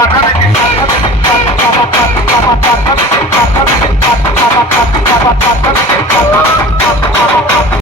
Thank you.